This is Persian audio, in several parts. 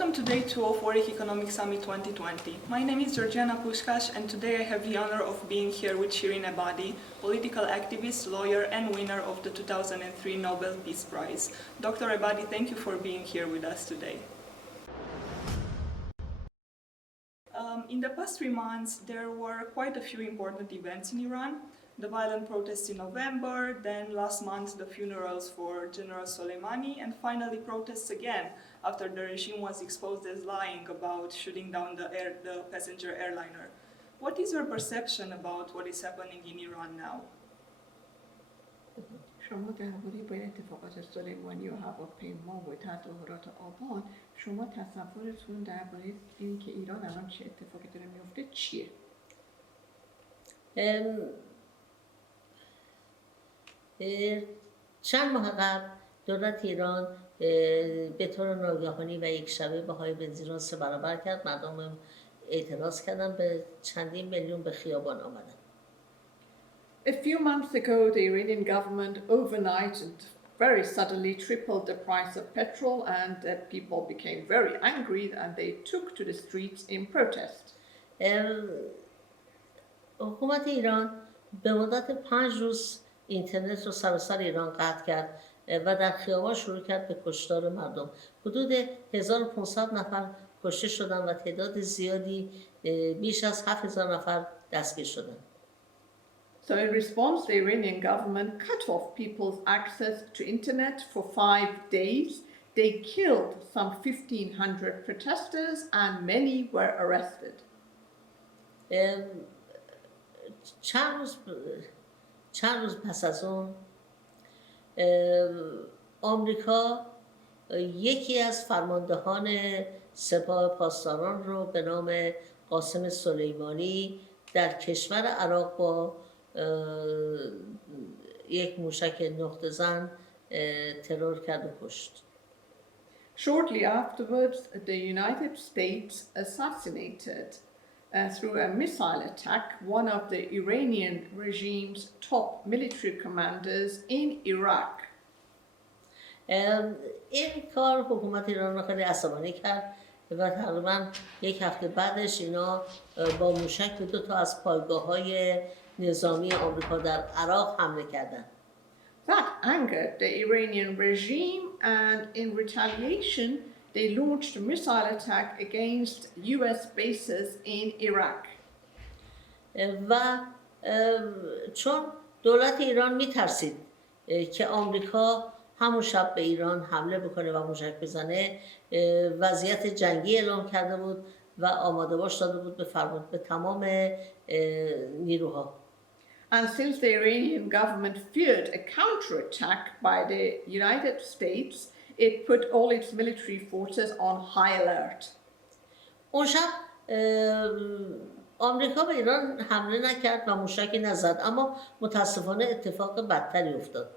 Welcome today to Warwick Economics Summit 2020. My name is Georgiana Pushkash, and today I have the honor of being here with Shirin Ebadi, political activist, lawyer, and winner of the 2003 Nobel Peace Prize. Dr. Ebadi, thank you for being here with us today. In the past 3 months, there were quite a few important events in Iran. The violent protests in November, then last month the funerals for General Soleimani, and finally protests again after the regime was exposed as lying about shooting down the passenger airliner. What is your perception about what is happening in Iran now? شما درباره با اتفاقات سلیمانی و هواپیما و تظاهرات آبان شما تصورتون درباره این که ایران الان چه اتفاقی داره میفته چیه؟ چند ماه قبل دولت ایران به طور ناگهانی و یک شبه بهای بنزین را 3 برابر کرد. مردم اعتراض کردن، به چندین میلیون به خیابان آمدن. A few months ago, the Iranian government overnight and very suddenly tripled the price of petrol, and people became very angry and they took to the streets in protest. حکومت ایران به مدت 5 روز اینترنت رو سراسر ایران قطع کرد و در خیابان شروع کرد به کشتار مردم. حدود 1500 نفر کشته شدند و تعداد زیادی بیش از 7000 نفر دستگیر شدند. So in response, the Iranian government cut off people's access to internet for 5 days. They killed some 1500 protesters and many were arrested. چند روز پس از اون آمریکا یکی از فرماندهان سپاه پاسداران رو به نام قاسم سلیمانی در کشور عراق با یک موشک نقطه زن ترور کرد و کشت. Shortly afterwards, the United States assassinated through a missile attack one of the Iranian regime's top military commanders in Iraq. این کار حکومت ایران رو خیلی عصبانی کرد و تقریبا 1 هفته بعدش اینا با موشک به 2 تا از پایگاه‌های نظامی آمریکا در عراق حمله کردند. That angered the Iranian regime, and in retaliation they launched a missile attack against US bases in Iraq. و چون دولت ایران میترسید که آمریکا همون شب به ایران حمله بکنه و موشک بزنه، وضعیت جنگی اعلام کرده بود و آماده باش داده بود به تمام نیروها. And since the Iranian government feared a counterattack by the United States, it put all its military forces on high alert. اون شب آمریکا به ایران حمله نکرد و موشکی نزد، اما متاسفانه اتفاق بدتری افتاد.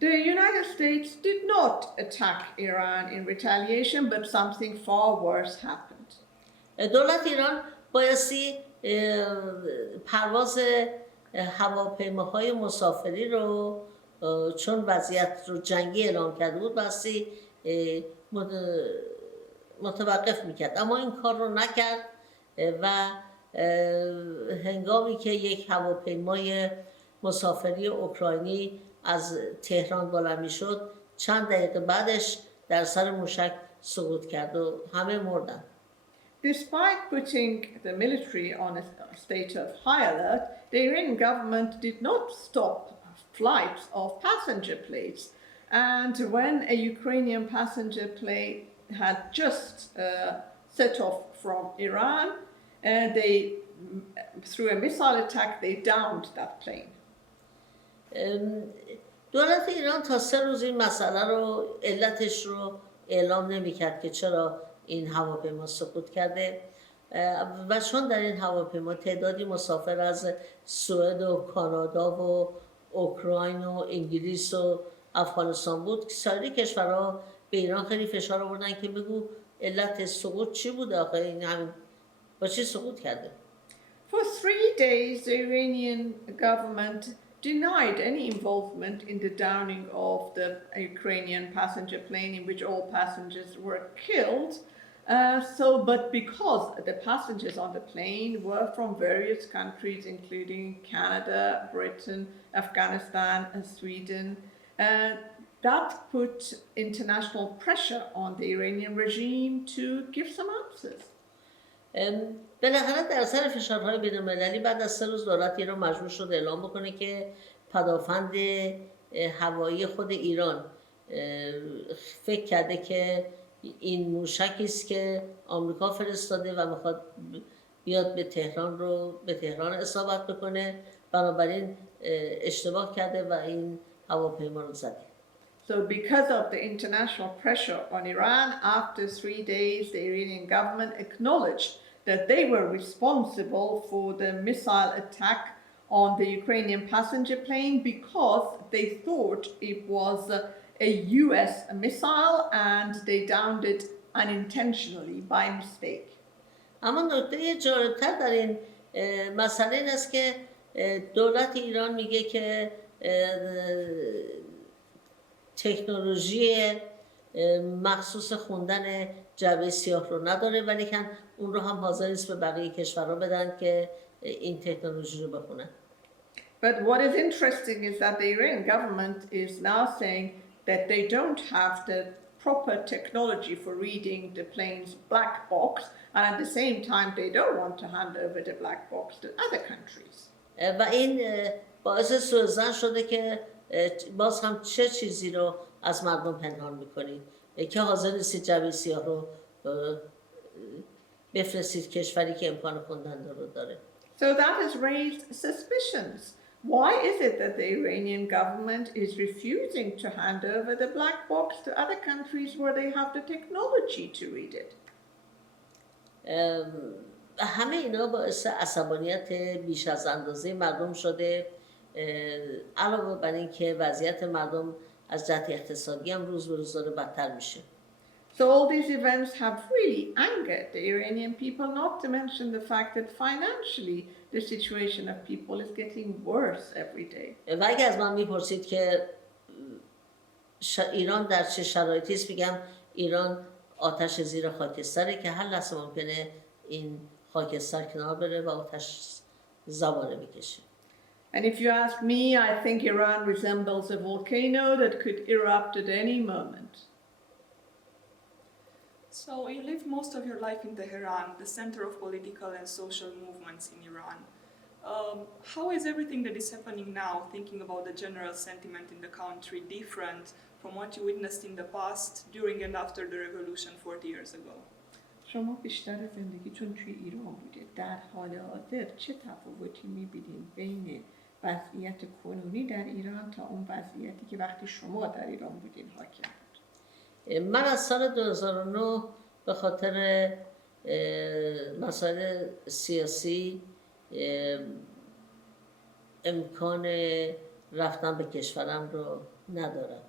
The United States did not attack Iran in retaliation, but something far worse happened. دولت ایران بایستی پرواز هواپیماهای مسافری رو چون وضعیت رو جنگی اعلام کرده بود بایستی متوقف میکرد، اما این کار رو نکرد و هنگامی که یک هواپیمای مسافری اوکراینی از تهران بلند میشد، چند دقیقه بعدش در سر موشک سقوط کرد و همه مردن. Despite putting the military on a state of high alert, the Iranian government did not stop flights of passenger planes. And when a Ukrainian passenger plane had just set off from Iran, through a missile attack, they downed that plane. دولت ایران تا 3 روز این مسئله رو علتش رو اعلام نمی‌کرد که چرا این هواپیما سقوط کرده و چون در این هواپیما تعدادی مسافر از سوئد و کانادا و اوکراین و انگلیس و افغانستان بود، سایر کشورها به ایران خیلی فشار آوردن که بگو علت سقوط چی بوده، آخه این همین با چی سقوط کرده. For 3 days, the Iranian government denied any involvement in the downing of the Ukrainian passenger plane in which all passengers were killed. But because the passengers on the plane were from various countries, including Canada, Britain, Afghanistan, and Sweden, that put international pressure on the Iranian regime to give some answers. بالاخره در اثر فشارهای بین‌المللی بعد از 3 روز دولت ایران مجبور شد اعلام بکنه که پدافند هوایی خود ایران فکر کرده که این موشکی است که آمریکا فرستاده و میخواد بیاد به تهران اصابت بکنه، بنابراین اشتباه کرده و این هواپیما رو زده. So because of the international pressure on Iran, after 3 days, the Iranian government acknowledged that they were responsible for the missile attack on the Ukrainian passenger plane because they thought it was a US missile and they downed it unintentionally by mistake. اما نکته جالبتر در این مسئله این است که دولت ایران میگه که تکنولوژی مخصوص خوندن جعبه سیاه رو نداره، ولی که اون رو هم حاضر نیست به بقیه کشورها بدن که این تکنولوژی رو بخونن. But what is interesting is that the Iranian government is now saying that they don't have the proper technology for reading the plane's black box, and at the same time they don't want to hand over the black box to other countries. و این باعث سوءظن شده که باز هم چه چیزی رو از مردم پنهان میکنید که حاضر نیستید جعبه سیاه رو بفرستید کشوری که امکان خوندن رو داره. So that has raised suspicions. Why is it that the Iranian government is refusing to hand over the black box to other countries where they have the technology to read it? همه اینا باعث عصبانیت بیش از اندازه مردم شده، علاوه بر این که وضعیت مردم از جهت اقتصادی هم روز به روز داره بدتر میشه. So all these events have really angered the Iranian people, not to mention the fact that financially the situation of people is getting worse every day. و اگه از من میپرسید که ایران در چه شرایطی است، میگم ایران آتش زیر خاکستره که هر لحظه ممکنه این خاکستر کنار بره و آتش زبانه بکشه. And if you ask me, I think Iran resembles a volcano that could erupt at any moment. So you lived most of your life in Tehran, the center of political and social movements in Iran. How is everything that is happening now, thinking about the general sentiment in the country, different from what you witnessed in the past, during and after the revolution 40 years ago? شما بیشتر زندگیتون توی ایران بوده. در حال حاضر چه تفاوتی می‌بینید بین وضعیت کنونی در ایران تا اون وضعیتی که وقتی شما در ایران بودین حاکم بود؟ من از سال 2009 به خاطر مسائل سیاسی امکان رفتن به کشورم رو ندارم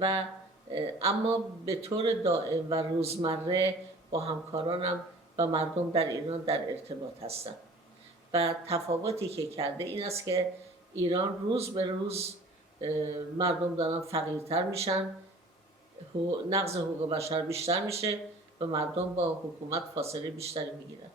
و اما به طور دائم و روزمره با همکارانم و مردم در ایران در ارتباط هستم و تفاوتی که کرده این است که ایران روز به روز مردم دارن فقیرتر میشن، نقض حقوق بشر بیشتر میشه و مردم با حکومت فاصله بیشتری میگیرن.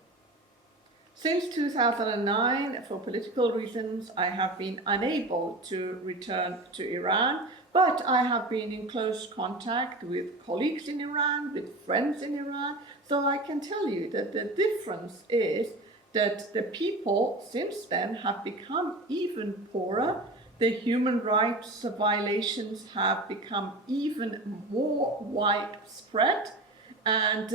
Since 2009, for political reasons, I have been unable to return to Iran, but I have been in close contact with colleagues in Iran, with friends in Iran, so I can tell you that the difference is that the people since then have become even poorer, the human rights violations have become even more widespread, and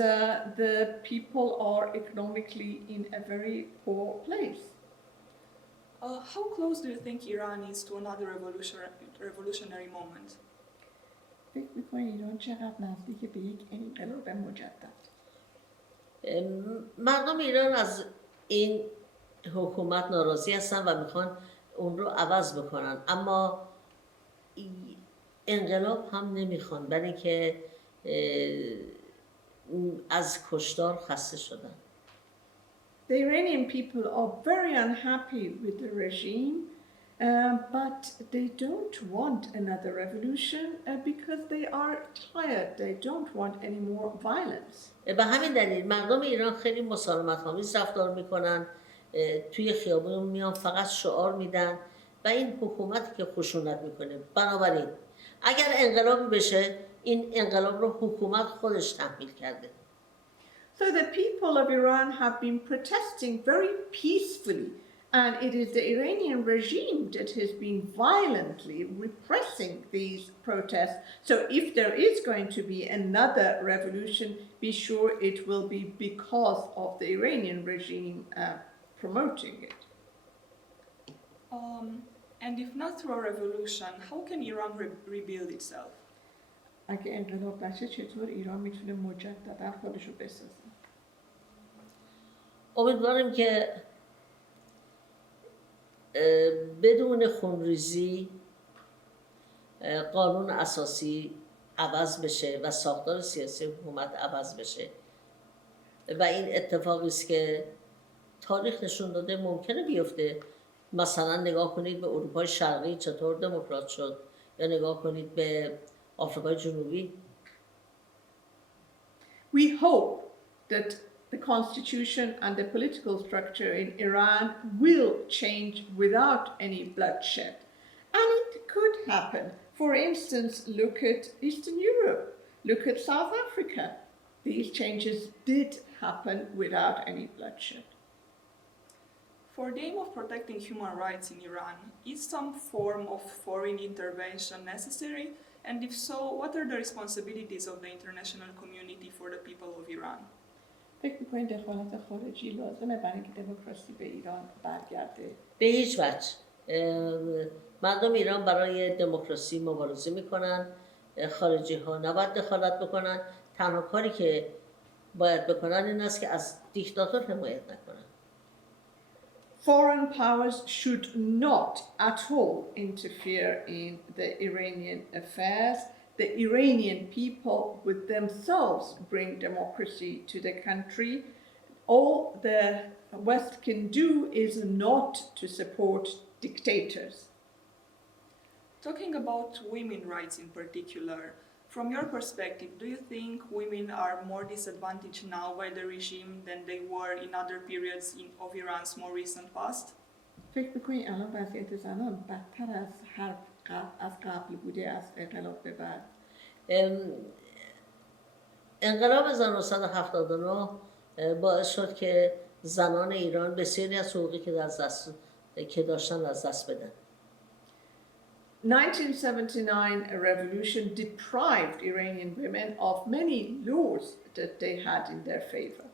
the people are economically in a very poor place. How close do you think Iran is to another revolutionary moment? فکر می‌کنید ایران چقدر نزدیک به یک انقلاب مجدد؟ مردم ایران از این حکومت ناراضی هستن و میخوان اون رو عوض بکنن، اما انقلاب هم نمیخوان، برای اینکه از کشتار خسته شدن. The Iranian people are very unhappy with the regime But they don't want another revolution because they are tired. They don't want any more violence. به همین دلیل مردم ایران خیلی مسالمت‌آمیز رفتار میکنن، توی خیابون میان فقط شعار میدن و این حکومتی که خشونت میکنه. بنابراین اگر انقلابی بشه این انقلاب رو حکومت خودش تحمیل کرده. So the people of Iran have been protesting very peacefully, and it is the Iranian regime that has been violently repressing these protests. So if there is going to be another revolution, be sure it will be because of the Iranian regime promoting it. And if not through a revolution, how can Iran rebuild itself? اگه انقلاب نشه چطور ایران میتونه مجددا خودش رو بسازه؟ امیدواریم که بدون خونریزی قانون اساسی عوض بشه و ساختار سیاسی حکومت عوض بشه و این اتفاقی است که تاریخ نشون داده ممکنه بیفته. مثلا نگاه کنید به اروپای شرقی چطور دموکرات شد، یا نگاه کنید به آفریقای جنوبی. We hope that the constitution and the political structure in Iran will change without any bloodshed. And it could happen. For instance, look at Eastern Europe, look at South Africa. These changes did happen without any bloodshed. For the aim of protecting human rights in Iran, is some form of foreign intervention necessary? And if so, what are the responsibilities of the international community for the people of Iran? فکر می‌کنید دخالت خارجی لازمه برای اینکه دموکراسی به ایران برگرده؟ به هیچ وجه. مردم ایران برای دموکراسی مبارزه میکنن، خارجی ها نباید دخالت بکنن. تنها کاری که باید بکنن این است که از دیکتاتور حمایت نکنن. Foreign powers should not at all interfere in the Iranian affairs. The Iranian people would themselves bring democracy to the country. All the West can do is not to support dictators. Talking about women's rights in particular, from your perspective, do you think women are more disadvantaged now by the regime than they were in other periods of Iran's more recent past? فکر می‌کنی الان وضعیت زنان بدتر از قبل بوده از انقلاب به بعد؟ انقلاب 1979 باعث شد که زنان ایران بسیاری از حقوقی که داشتن از دست بدن. 1979 revolution deprived Iranian women of many laws that they had in their favor.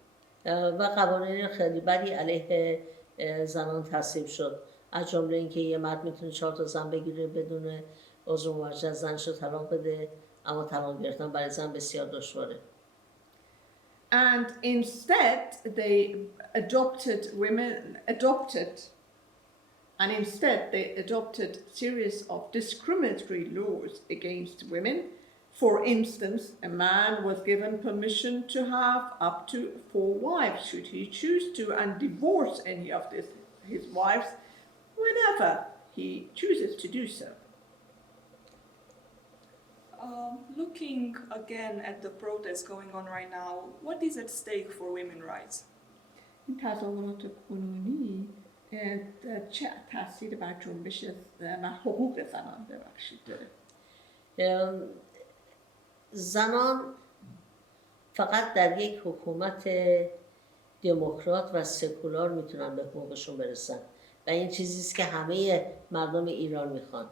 و قوانین خیلی بدی علیه زنان تصویب شد. از جمله اینکه یه مرد میتونه 4 تا زن بگیره بدون عضو موجه زنش رو طلاق بده، اما طلاق گرفتن برای زن بسیار دشواره. And instead they adopted series of discriminatory laws against women. For instance, a man was given permission to have up to 4 wives should he choose to, and divorce any of his wives whenever he chooses to do so. Looking again at the protests going on right now, what is at stake for women's rights? این تظاهرات کنونی چه تأثیر بر جنبش و حقوق زنان داره؟ زنان فقط در یک حکومت دموکرات و سکولار میتونن به حقوقشون برسن و این چیزی است که همه مردم ایران میخوان.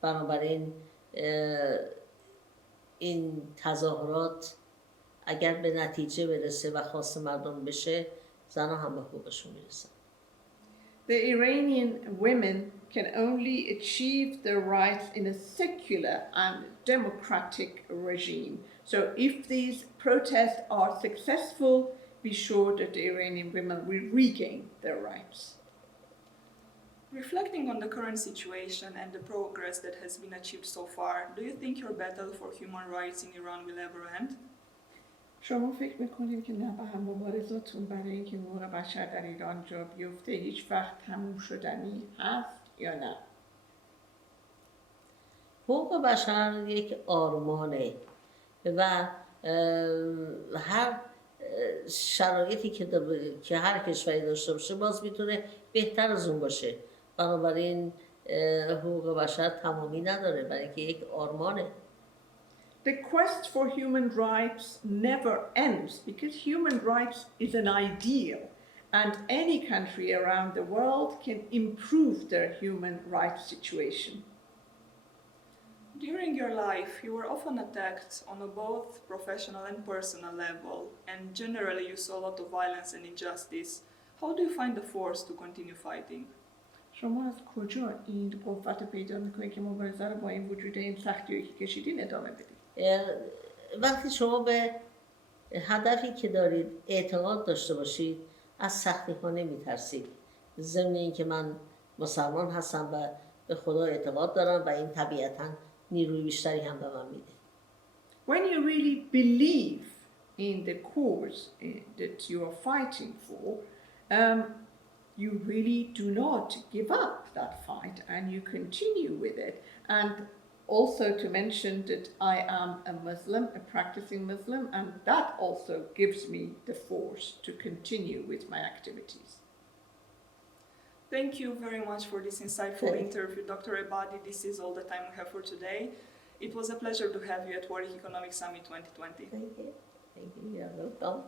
بنابراین این تظاهرات اگر به نتیجه برسه و خواست مردم بشه، زنها هم به حقوقشون میرسن. The Iranian women can only achieve their rights in a secular and democratic regime. So if these protests are successful, be sure that the Iranian women will regain their rights. Reflecting on the current situation and the progress that has been achieved so far, do you think your battle for human rights in Iran will ever end? شما فکر میکنید که مبارزاتون برای اینکه حقوق بشر در ایران جا بیفته هیچ وقت تموم شدنی هست یا نه؟ حقوق بشر یک آرمانه و هر شرایطی که هر کشوری داشته باشه باز میتونه بهتر از اون باشه. بنابراین حقوق بشر تمامی نداره، برای اینکه یک آرمانه. The quest for human rights never ends because human rights is an ideal and any country around the world can improve their human rights situation. During your life, you were often attacked on a both professional and personal level, and generally you saw a lot of violence and injustice. How do you find the force to continue fighting? شما از کجا این قوت پیدا میکنید که مبارزه رو با این وجود این سختی‌هایی که کشیدین ادامه بدید؟ وقتی شما به هدفی که دارید اعتقاد داشته باشید از سختی ها نمیترسید. ضمن اینکه من مسلمان هستم و به خدا اعتقاد دارم و این طبیعتاً نیروی بیشتری هم به من میده. When you really believe in the cause that you are fighting for, you really do not give up that fight and you continue with it. And also to mention that I am a Muslim, a practicing Muslim, and that also gives me the force to continue with my activities. Thank you very much for this insightful interview, Dr. Ebadi. This is all the time we have for today. It was a pleasure to have you at Warwick Economics Summit 2020. Thank you. Thank you. You're welcome.